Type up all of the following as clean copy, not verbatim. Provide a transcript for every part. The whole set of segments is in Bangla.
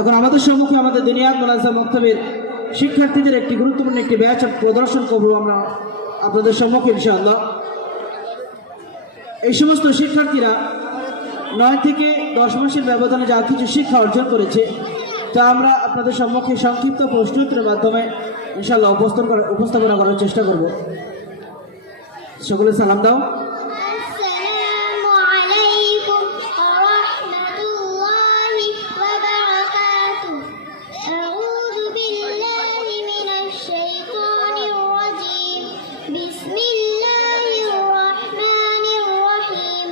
এখন আমাদের সম্মুখে আমাদের দুনিয়াত মাদ্রাসা মক্তবের শিক্ষার্থীদের একটি গুরুত্বপূর্ণ একটি ব্যাচ প্রদর্শন করব আমরা আপনাদের সম্মুখে ইনশাআল্লাহ। এই সমস্ত শিক্ষার্থীরা 9 থেকে 10 মাসের ব্যবধানে যা কিছু শিক্ষা অর্জন করেছে তা আমরা আপনাদের সম্মুখে সংক্ষিপ্ত প্রশ্নোত্তরের মাধ্যমে ইনশাআল্লাহ উপস্থাপনা করার চেষ্টা করব। সকলে সালাম দাও। আসসালামু আলাইকুম ওয়া রাহমাতুল্লাহি ওয়া বারাকাতুহু। আউযু বিল্লাহি মিনাশ শাইতানির রাজীম। বিসমিল্লাহির রাহমানির রাহিম।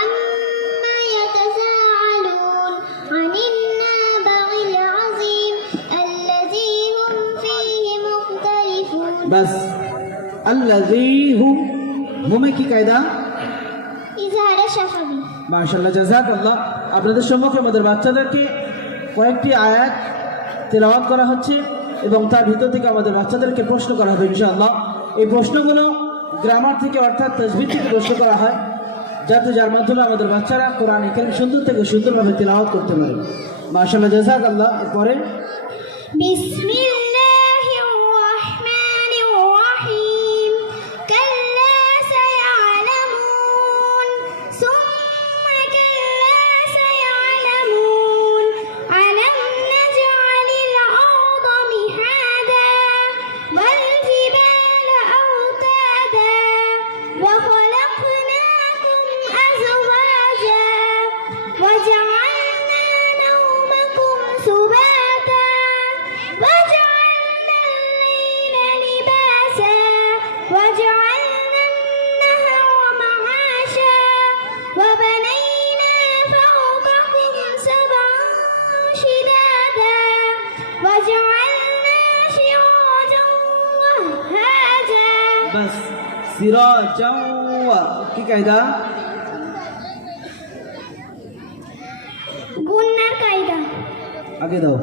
আম্মা ইয়াতাসাআলুন আনিন নাবাইল আযীম আল্লাযী হুম ফীহি মুখতালিফুন। বাস আল্লাযী হুম হুমে কি কায়দা? ইজহারে শাফাবি। মাশাআল্লাহ, জাযাকাল্লাহ। আপনাদের সম্মুখে আমাদের বাচ্চাদেরকে কয়েকটি আয়াত তেলাওয়াত করা হচ্ছে এবং তার ভিতর থেকে আমাদের বাচ্চাদেরকে প্রশ্ন করা হবে ইনশাআল্লাহ। এই প্রশ্নগুলো গ্রামার থেকে অর্থাৎ তাজবিদ থেকে প্রশ্ন করা হয়, যার মাধ্যমে আমাদের বাচ্চারা কোরআন কারীম সুন্দর থেকে সুন্দরভাবে তেলাওয়াত করতে পারে। মাশাআল্লাহ, জাযাকাল্লাহ। এরপরে বিসমিল্লাহির রাহমানির রাহিম। কাল্লা সায়ালামুন সুম্মা কাল্লা সায়ালামুন আলাম নাজআলিল আরদা মিহাদা ওয়াল জিবালা আওতাদা ওয়া খালাকনাকুম আজওয়াজা ওয়া জা'alna নাওমাকুম সুবাতা وجعلنا الليل لباسا وجعلنا النهار معاشا وبنينا فوقكم سبعا شدادا وجعلنا سراجا وهاجا। বাস সিরাজাও কি কায়দা? গুন্নার কায়দা। আগে দাও।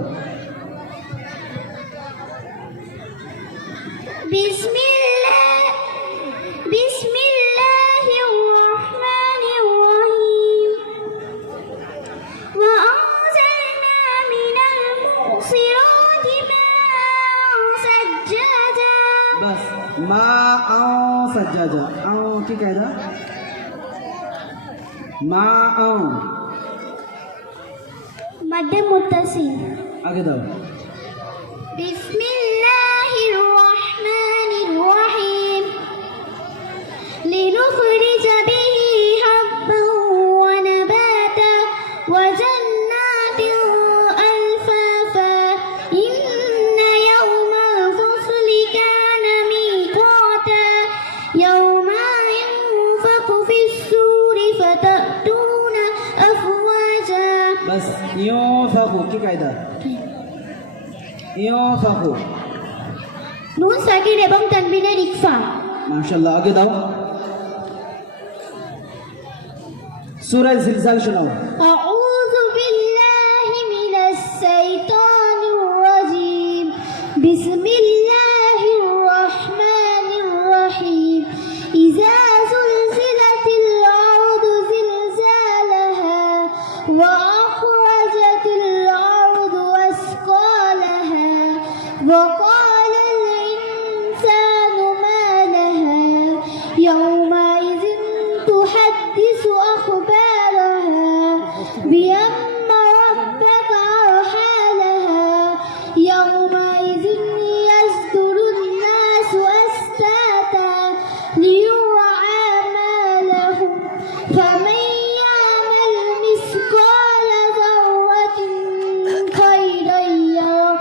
বিসমিল্লাহির রাহমানির রাহিম। وأنزلنا من المعصرات ماء ثجاجا। বাস মা আও সাজ্জাজা আও কি কায়দা? মা আও مد متصل। আগে দাও। বিসমিল্লাহির রাহমানির রাহিম। লিনুখরিজ বিহি হাব্বান ওয়া নাবাতা ওয়া জান্নাতিন আলফাফা ইন্না ইয়াওমাল ফাসলি কানা মিকাতা ইয়াওমা ইউনফাখু ফিস-সূরি ফাতা'তুনা আফওয়াজা। বাস ইউনফাখু কি কায়দা? ইউনফাখু নুন সাকিন এবং তানবিনের ইকফা। মাশাআল্লাহ, আগে দাও। সূরা জিলজাল শোনাও। أعوذ بالله من الشيطان الرجيم. بسم الله الرحمن الرحيم. إذا زلزلت الأرض زلزالها وأخرجت الأرض أثقالها وقال الإنسان ما لها يومئذ تحدث أخبارها بأن ربك أوحى لها يومئذ يصدر الناس أشتاتا ليرى أعمالهم فمن يعمل مثقال ذرة خيرا يره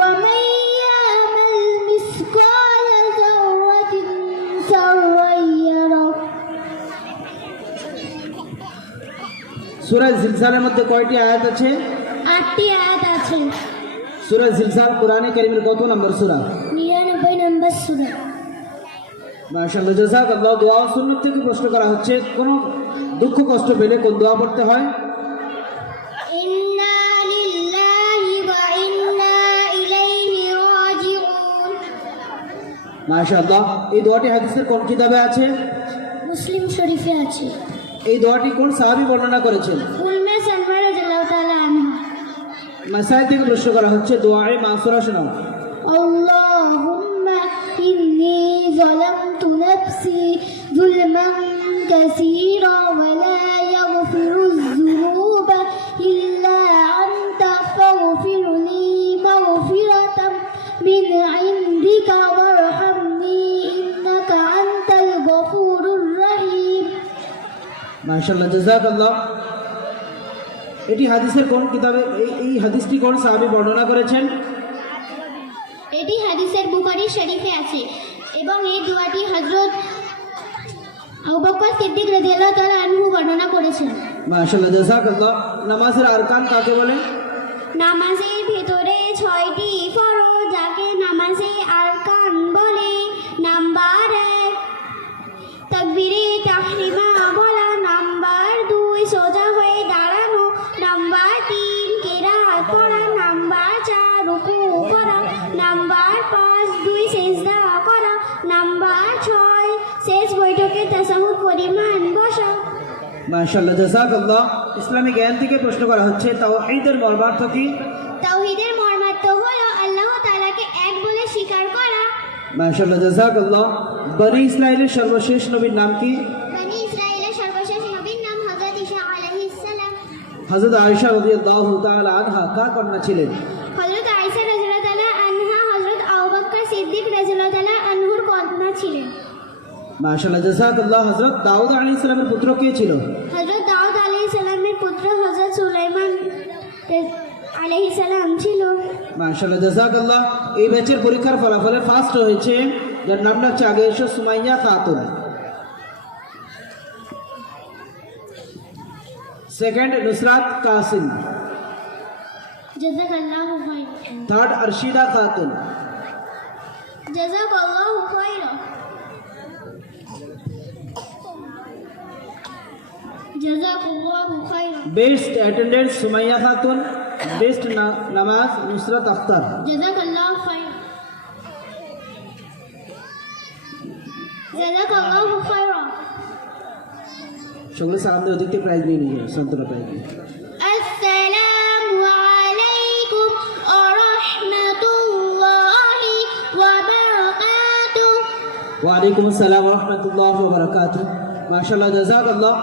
ومن يعمل مثقال ذرة شرا يره। সূরা জিলজালের মধ্যে কয়টি আয়াত আছে? 8টি আয়াত আছে। সূরা জিলজাল কোরআনে কারীমের কত নম্বর সূরা? 99 নম্বর সূরা। মাশাআল্লাহ, জাযাকাল্লাহ। দোয়া ও সুন্নাত থেকে প্রশ্ন করা হচ্ছে, কোন দুঃখ কষ্ট পেলে কোন দোয়া পড়তে হয়? ইন্না লিল্লাহি ওয়া ইন্না ইলাইহি রাজিউন। মাশাআল্লাহ। এই দোয়াটি হাদিসের কোন কিতাবে আছে? মুসলিম শরীফে আছে। এই দোয়াটি কোন সাহাবী বর্ণনা করেছেন? উম্মে সালমা রাদিয়াল্লাহু তাআলা আনহা। মাসাইল থেকে প্রশ্ন করা হচ্ছে দোয়ায়ে মাসুরা শোনাও। اللهم إني ظلمت نفسي ظلما كثيرا ولا يغفر الذنوب إلا أنت فاغفر لي مغفرة من عندك وارحمني إنك أنت الغفور الرحيم মাশাআল্লাহ, জাযাকাল্লাহ। এটি হাদিসের কোন কিতাবে, এই হাদিসটি কোন সাহাবী বর্ণনা করেছেন? এটি হাদিসের বুখারী শরীফে আছে এবং এই দোয়াটি হযরত আবু বকর সিদ্দিক রাদিয়াল্লাহু তাআলা আনহু বর্ণনা করেছেন। মাশাআল্লাহ, জাযাকাল্লাহ। নামাজের আরকান কাকে বলে? নামাজের ভিতরে 6টি ফরজ যাকে নামাজে আরকান বলে। নাম্বার 1 তাকবীরে তাহরিমা বলা। নাম্বার 2 সোজা হয়ে দাঁড়ানো। নাম্বার 3 কিরাত পড়া। নাম্বার 4 রুকু করা। নাম্বার 5 2 সিজদা করা। নাম্বার 6 শেষ বৈঠকে তাশাহুদ পরিমাণ বসা। মাশাআল্লাহ, জাযাকাল্লাহ। ইসলামী জ্ঞান থেকে প্রশ্ন করা হচ্ছে তাওহীদের মর্মার্থ কি? তাওহীদের মর্মার্থ হলো আল্লাহ তাআলাকে এক বলে স্বীকার করা। মাশাআল্লাহ, জাযাকাল্লাহ। বনি ইসরাইলের সর্বশেষ নবীর নাম কি? বনি ইসরাইলের সর্বশেষ নবীর নাম হযরত ঈসা আলাইহিস সালাম। হযরত আয়েশা রাদিয়াল্লাহু তাআলা আনহা কার কন্যা ছিলেন? হযরত আয়েশা রাদিয়াল্লাহু তাআলা আনহা হযরত আবু বকর সিদ্দিক রাদিয়াল্লাহু তাআলা আনহুর কন্যা ছিলেন। মাশাআল্লাহ, জাযাকাল্লাহ। হযরত দাউদ আলাইহিস সালামের পুত্র কে ছিল? হযরত দাউদ আলাইহিস সালামের পুত্র হযরত সুলাইমান আলাইহিস সালাম ছিল। মাশাআল্লাহ, জাযাকাল্লাহ। এই ব্যাচের পরীক্ষার ফলাফলে ফার্স্ট হয়েছে, যার নামটা হচ্ছে আগে এসো সুমাইয়া খাতুন। সেকেন্ড নুসরাত কাসিম। জাযাকাল্লাহু খাইরান। থার্ড আরশিদা খাতুন। জাযাকাল্লাহু খাইরান। জাযাকাল্লাহু খাইরান। Best attendance Sumaiya Khatun. Best নামাজ নুসরাত আখতার। জাযাকাল্লাহু খাইরান। জাযাকাল্লাহু খাইরান। সকলে সালাম দিয়ে অধিকতে প্রাইজ নিয়ে নিয়ে যাবে, সন্তরা প্রাইজ নিয়ে। আসসালামু আলাইকুম ওয়া রাহমাতুল্লাহি ওয়া বারাকাতুহু। ওয়ালাইকুম আসসালাম ওয়া রাহমাতুল্লাহি ওয়া বারাকাতুহু। মাশাআল্লাহ, জাযাকাল্লাহ।